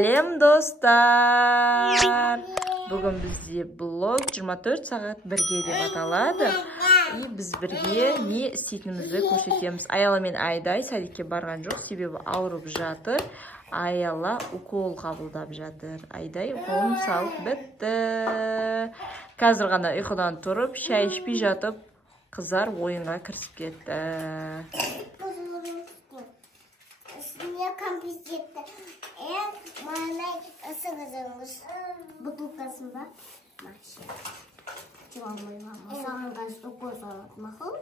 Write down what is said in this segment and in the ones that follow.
Selam dostlar. Bugün bizde blog 24 saat birge deb ataladi. Biz birge ne isteyishimizni ko'rsatamiz. Ayala men Ayday sadikka borgan yo'q, sebebi og'rib жатыр. Ayala ukol qabıldab жатыр. Ayday ukolni salib bitdi. Hozir gana uyqudan turib, shay ichib жатib, qizlar o'yinga kirib ketdi. Butulkasında maşa. Çıvanmayı var. Masanın karşısında koysa mahal.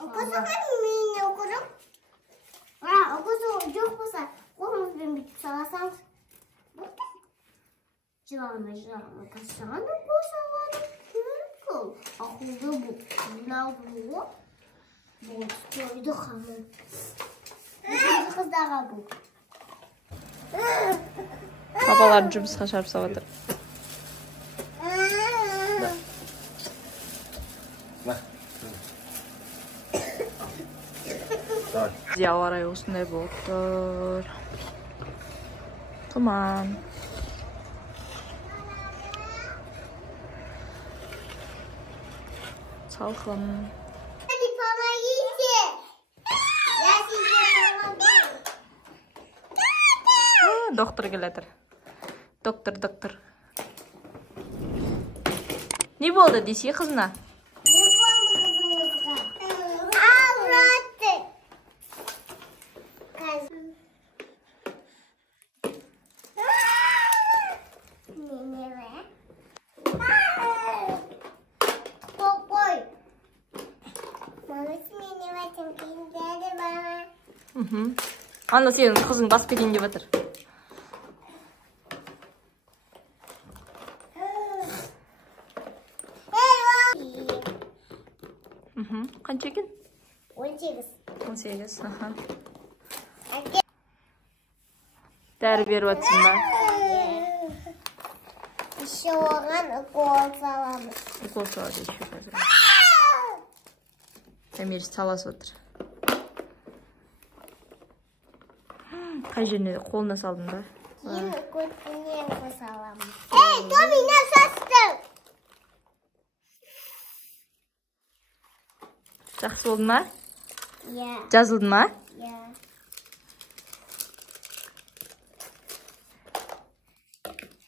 Okusa ben mini okurum. Okusa çok olsa kolumuz ben bir salasam. Çıvanmayı kaçsana koysa var. Kol. Akıllı bu. Bunlar bu. Bu koydu hamur. Bu kızlara bu. Babalar жұмысқа шығарып салып жатыр. Ауа райы осындай болып тұр. Тұман. Салқын. Доктор келатыр. Доктор. Не болды десе қызына? Не болды қызыңызға? Ауырады. Қой. Мамасы мене бәтін кейіндері бана. Ана сенің қызың басып кетейін деп жатыр. Қанша екен? 18. 18. Дәрі беріп жатсың ба? Еще оған укол саламыз. Укол салады еще қазір. Тәмеріс саласып отыр. Қай жеріне қолына салдың ба? Кейін көтіне саламыз. Ей, Томи, не састың? Жақсы болды ма? Иә. Жазылды ма? Иә.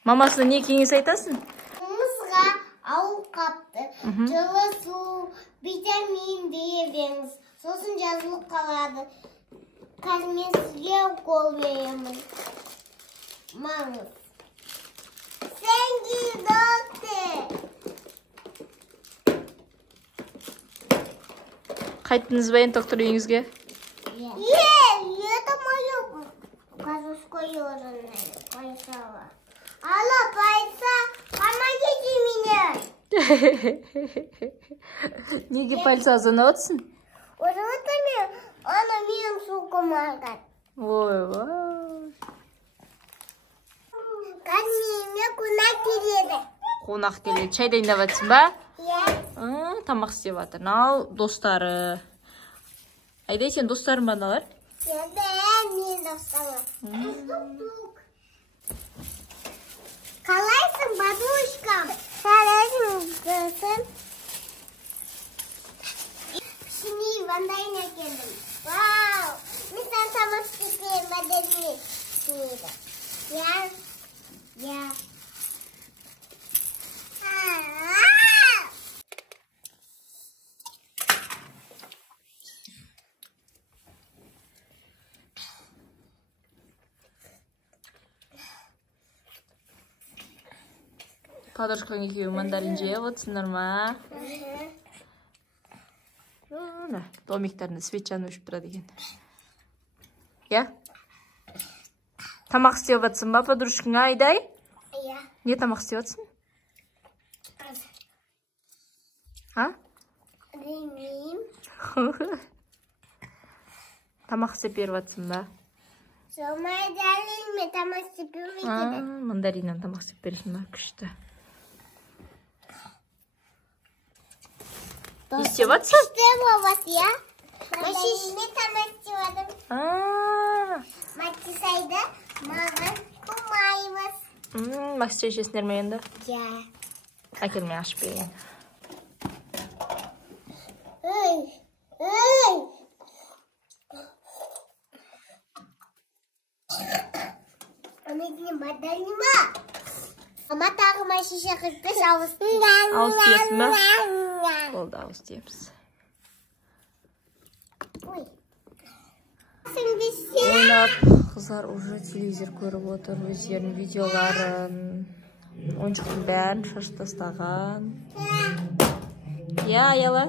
Мамасына не кеңес айтасың? Мұзға ауыл қапты. Жылы су, витамин беріңіз. Сосын жазылып қалады. Қазір мен сізге укол беремін. Маңыз. Thank you, doctor. Қайттыңыз ба енді доктор үйіңізге? Это мое казушкое пойсала. Алло, Пайса, помогите меня. Неге пальцы азанап отырсың? Ұрытыме, ана менің суқым алған. Ой. Қазір қонақ келеді. Қонақ келеді. Шай дайындап жатсың ба? Иә. Тамақ істеп жатыр. Ал достары. Айдай, сен достарың ба аналар? Мен достарым. Қалайсың, бабушкам? Қалайсың, кызым? Şimdi vandayına geldim. Вау! Мен саған тамақ істетейін, бәдеріне. Я. Подружкаң екеуі мандарин жеп отырсыңдар ма? Домиктарында свет жанып өшіп тұрады екен. Я? Тамақ істеп жатсың ба, подружкаңа Айдай? Иә. Не тамақ істеп жатсың? Білмеймін. Тамақ істеп беріп жатсың ба? Мандарин мен тамақ істеп беріп. Мандариннан тамақ істеп бересің ба? Күшті. Не істеп жатсың? Күшті бабасы, я? Машинемен тамақ істеп жатырмын. Матисайда Маған қумаймыз. Макс шешесіңдер ме енді? Иә. Әкелмей ашып берейін. Анекіне бадалыма. Ама тағыма шеше қыртыш ауыз тиесің. Ауыз тиесің бе? Болды, ауыз тиеміз. Ойнап, қыздар уже телевизор көріп отыр, өздерінің видеоларын, ойыншықтың бәрін шашып тастаған. Я, Аяла?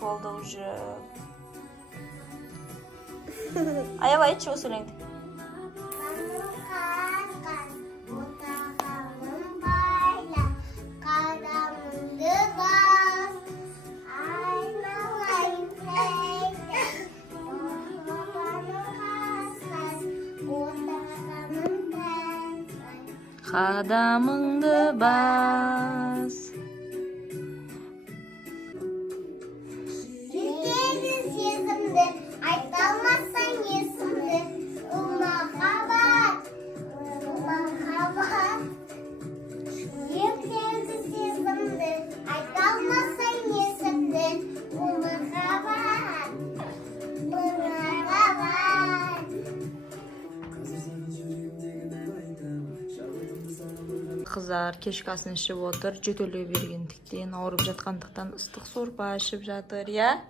Болды уже. Аяла, айтшы осы өлеңді. Қадамыңды бас. Жүрегі сезімді, айталмасаң есімді, бұл махаббат, бұл махаббат. Жүрегі сезімді, айталмасаң есімді, бұл махаббат, бұл махаббат. Қыздар кешкі асын ішіп отыр, жөтеле бергендіктен, ауырып жатқандықтан ыстық сорпа ішіп жатыр, я?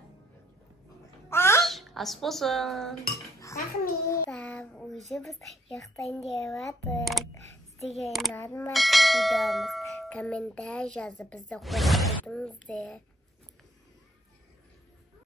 Ас болсын. Рахмет. Уже біз ұйықтайын деп жатырмыз. Сізге ұнады ма видеомыз? Комментарий жазып бізді қосылдыңыздар.